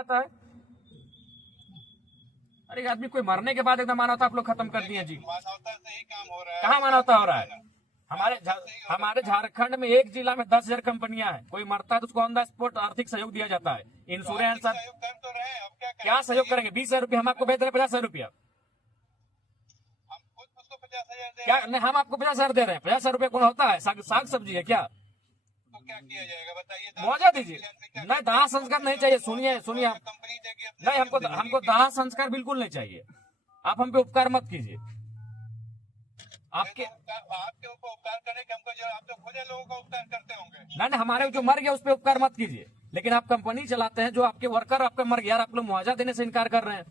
आता है। अरे आदमी कोई मरने के बाद एकदम मानवता आप लोग खत्म कर दिए जी। मानवता से ही काम हो रहा है। कहाँ मानवता हो रहा है? हमारे झारखंड में एक जिला में 10,000 कंपनियां हैं। कोई मरता है तो उसको ऑन द स्पॉट आर्थिक सहयोग दिया जाता है, इंश्योरेंस। सहयोग कर तो रहे हैं, अब क्या सहयोग करेंगे? 20,000 रुपया हम आपको भेज रहे हैं, 50,000 रुपया हम खुद उसको 50,000 दे क्या? रहे हैं। नहीं, हम आपको 50,000 दे रहे हैं। 50,000 रुपया कौन होता है? साग सब्जी है क्या? तो क्या किया जाएगा बताइए? मुआवजा दीजिए। नहीं, दाह संस्कार नहीं चाहिए। सुनिए कंपनी देगी अपने नहीं, हमको दाह संस्कार बिल्कुल नहीं चाहिए। आप हम पे उपकार मत कीजिए। आपके ऊपर उपकार करने के हमको, जो आप तो खुद लोगों का उपकार करते होंगे। नहीं, हमारे जो मर गया उस पर उपकार मत कीजिए। लेकिन आप कंपनी चलाते हैं, जो आपके वर्कर आपका मर गया, आप लोग मुआवजा देने से इनकार कर रहे हैं।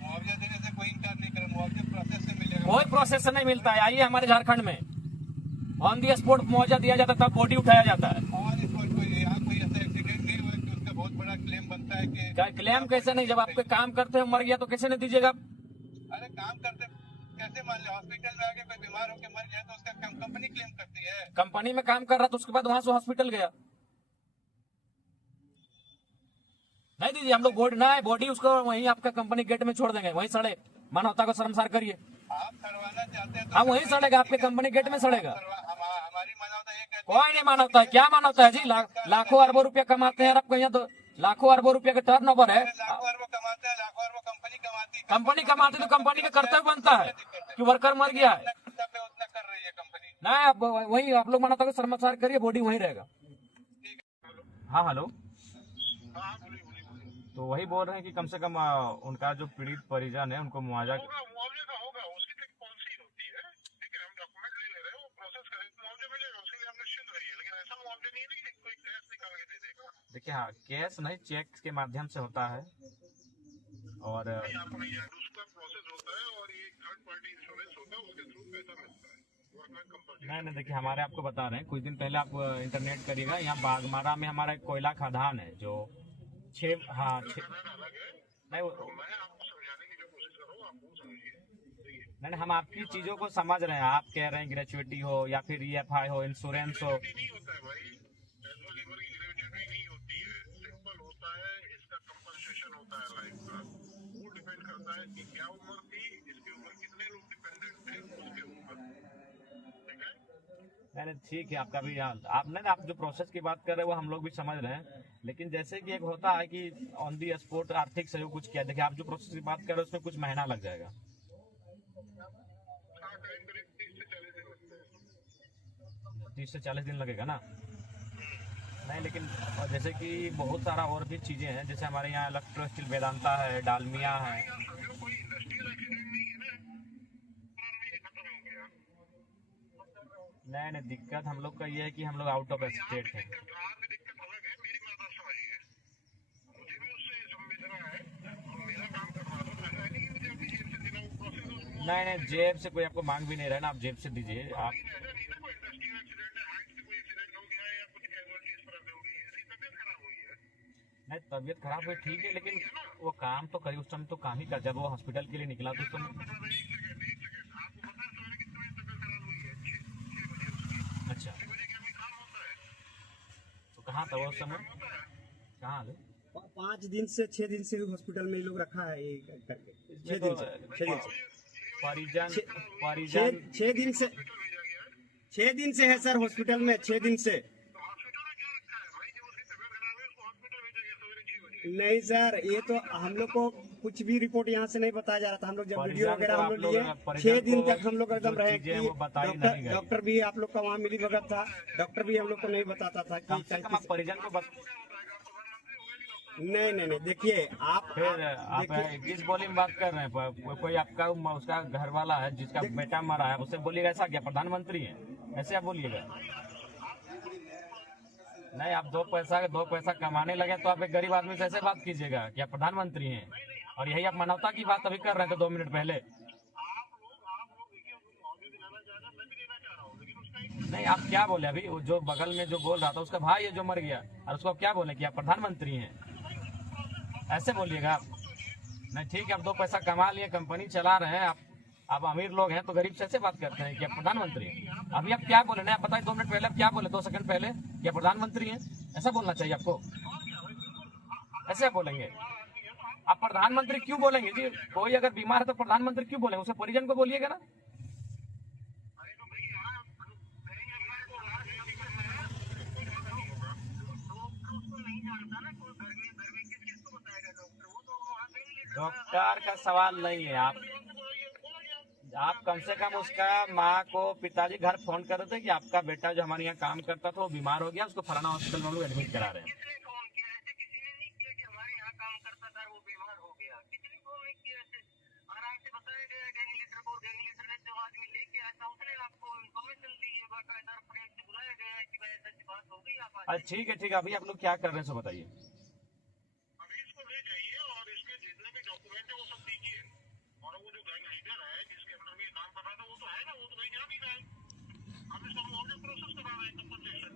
मुआवजा देने से कोई इनकार नहीं करे, मुआवजा प्रोसेस से मिलेगा। कोई प्रोसेस से नहीं मिलता है। आइए हमारे झारखंड में ऑन दी स्पॉट मुआवजा दिया जाता है, तब बॉडी उठाया जाता है। और इस पर कोई ऐसा एक्सीडेंट नहीं हुआ कि उसका बहुत बड़ा क्लेम बनता है कि क्या क्लेम? कैसे नहीं? जब आपके काम करते हैं मर गया तो कैसे नहीं दीजिएगा? अरे काम करते कैसे, मान लो हॉस्पिटल में आके कोई बीमार होकर मर गया तो उसका कंपनी क्लेम करती है। कंपनी में काम कर रहा था, उसके बाद वहां से हॉस्पिटल गया, नहीं दीजिए। हम लोग बॉडी उसको वहीं आपका कंपनी गेट में छोड़ देंगे, वहीं सड़े। मानवता को शर्मसार करिए। आप करवाना चाहते हैं तो हाँ, वहीं सड़ेगा, आपके कंपनी गेट में सड़ेगा। हमारी मानवता ये कहती कोई नहीं मानवता है। क्या मानवता है जी? लाखों अरबों रुपया कमाते हैं आपको यहाँ, तो लाखों अरबों रुपया का टर्नओवर है। लाखों अरबों कमाते हैं, लाखों अरबों कंपनी कमाती है। कंपनी कमाती तो कंपनी का कर्तव्य बनता है कि वर्कर मर गया है। उतना कर रही है कंपनी। नहीं, आप वही आप लोग मानवता को शर्मसार करिए, बॉडी वहीं रहेगा। हाँ, हेलो। तो वही बोल रहे हैं कि कम से कम उनका जो पीड़ित परिजन है उनको मुआवजा मुआवजे का होगा, उसकी तो एक पॉलिसी होती है। ठीक है, हम डॉक्यूमेंट ले ले रहे हैं, वो प्रोसेस करें तो मुआवजा मिलेगा, उसके लिए आप निश्चिंत रहिए। लेकिन ऐसा मुआवजा नहीं है कि कोई कैश निकाल के दे देगा। देखिए, हाँ, कैश नहीं, चेक के माध्यम से होता है। और उसका प्रोसेस होता है और ये थर्ड पार्टी इंश्योरेंस होता है, उसके थ्रू पैसा मिलता है। नहीं, देखिए, हमारे आपको बता रहे हैं, कुछ दिन पहले आप इंटरनेट करिएगा, यहाँ बागमारा में हमारा एक कोयला खदान है जो नहीं, नहीं, हम आपकी चीजों को समझ रहे हैं। आप कह रहे हैं ग्रेचुइटी हो या फिर EFI हो, इंश्योरेंस हो। नहीं होता है भाई, लेबर की ग्रेचुइटी नहीं होती है, सिंपल होता है। इसका कंपनसेशन होता है लाइफ का। वो डिपेंड करता है कि क्या उम्र थी, इसके ऊपर कितने लोग डिपेंडेंट थे उसके ऊपर। नहीं, ठीक है, आपका भी आप जो प्रोसेस की बात कर रहे हैं वो हम लोग भी समझ रहे हैं। लेकिन जैसे कि एक होता है कि ऑन दी स्पॉट आर्थिक सहयोग कुछ किया, देखिए आप जो प्रोसेस की बात कर रहे हैं उसमें कुछ महीना लग जाएगा। 30 से 40 दिन लगेगा ना? नहीं, लेकिन जैसे कि बहुत सारा और भी चीजें हैं, जैसे हमारे यहाँ इलेक्ट्रो स्टील वेदांता है, डालमिया है। नहीं, दिक्कत हम लोग का ये है कि हम लोग आउट ऑफ स्टेट हैं। नहीं, जेब से कोई आपको मांग भी नहीं रहा है ना, आप जेब से दीजिए। आप नहीं, तबीयत खराब हुई ठीक है, लेकिन वो काम तो करी, उस टाइम तो काम ही कर, जब वो हॉस्पिटल के लिए निकला तो उस समय। अच्छा, तो कहाँ था वो समय? कहाँ? 5 दिन से 6 दिन से हॉस्पिटल में लोग रखा है ये करके। 6 दिन से परिजन 6 दिन से है सर हॉस्पिटल में, 6 दिन से। नहीं सर, ये तो हम लोग को कुछ भी रिपोर्ट यहाँ से नहीं बताया जा रहा था। हम लोग जब वीडियो वगैरह हम लोग लिए 6 दिन तक हम लोग एकदम रहे कि डॉक्टर भी आप लोग का वहाँ मिली भगत था। डॉक्टर भी हम लोग को नहीं बताता था कि परिजन को नहीं देखिए आप किस बोली में बात कर रहे हैं? कोई आपका उसका घर वाला है जिसका बेटा मरा है, उससे बोलिएगा ऐसा क्या प्रधानमंत्री है? ऐसे आप बोलिएगा। नहीं, आप दो पैसा कमाने लगे तो आप एक गरीब आदमी से ऐसे बात कीजिएगा कि आप प्रधानमंत्री हैं। और यही आप मानवता की बात अभी कर रहे थे 2 मिनट पहले। नहीं, आप क्या बोले अभी? वो जो बगल में जो बोल रहा था उसका भाई है जो मर गया, और उसको क्या बोले कि आप प्रधानमंत्री हैं? ऐसे बोलिएगा आप। नहीं, ठीक है, आप 2 पैसा कमा लिए, कंपनी चला रहे हैं, आप अमीर लोग हैं तो गरीब से ऐसे बात करते हैं कि आप प्रधानमंत्री हैं। अभी आप क्या बोले? नहीं, आप बताइए 2 मिनट पहले आप क्या बोले? 2 सेकंड पहले कि आप प्रधानमंत्री हैं, ऐसा बोलना चाहिए आपको। ऐसे बोलेंगे? आप प्रधानमंत्री क्यों बोलेंगे जी? कोई अगर बीमार है तो प्रधानमंत्री क्यों बोलेंगे? उसके परिजन को बोलिएगा ना। अरे तो भैया करेंगे अपना को डॉक्टर उसको नहीं जानता ना, कोई घर में किस चीज को बताएगा डॉक्टर? वो तो वहाँ कहीं डॉक्टर का सवाल नहीं है। आप कम से कम उसका माँ को पिताजी घर फोन कर रहे थे कि आपका बेटा जो हमारे यहाँ काम करता था वो बीमार हो गया, उसको फलाना हॉस्पिटल में हम लोग एडमिट करा रहे हैं। किसने फोन किया? ऐसे किसी ने नहीं किया कि हमारे यहाँ काम करता था वो बीमार हो गया। किसी ने फोन नहीं किया। ऐसे आराम से बताया गया गैंगलीटर ने जो आदमी लेके आया था उसने आपको इन्फॉर्मेशन दी है, बाकायदा फ्रेंड से बुलाया गया है कि भाई ऐसी बात हो गई। आप अच्छा ठीक है अभी आप लोग क्या कर रहे हैं सो बताइए। अभी इसको ले जाइए और इसके जितने भी डॉक्यूमेंट है वो सब दीजिए। और वो जो गैंग लीडर है जिसके अंदर में काम कर रहा था वो तो है ना, वो तो भाई जा भी रहा है। हम इसको और भी प्रोसेस करा रहे हैं कंपनसेशन।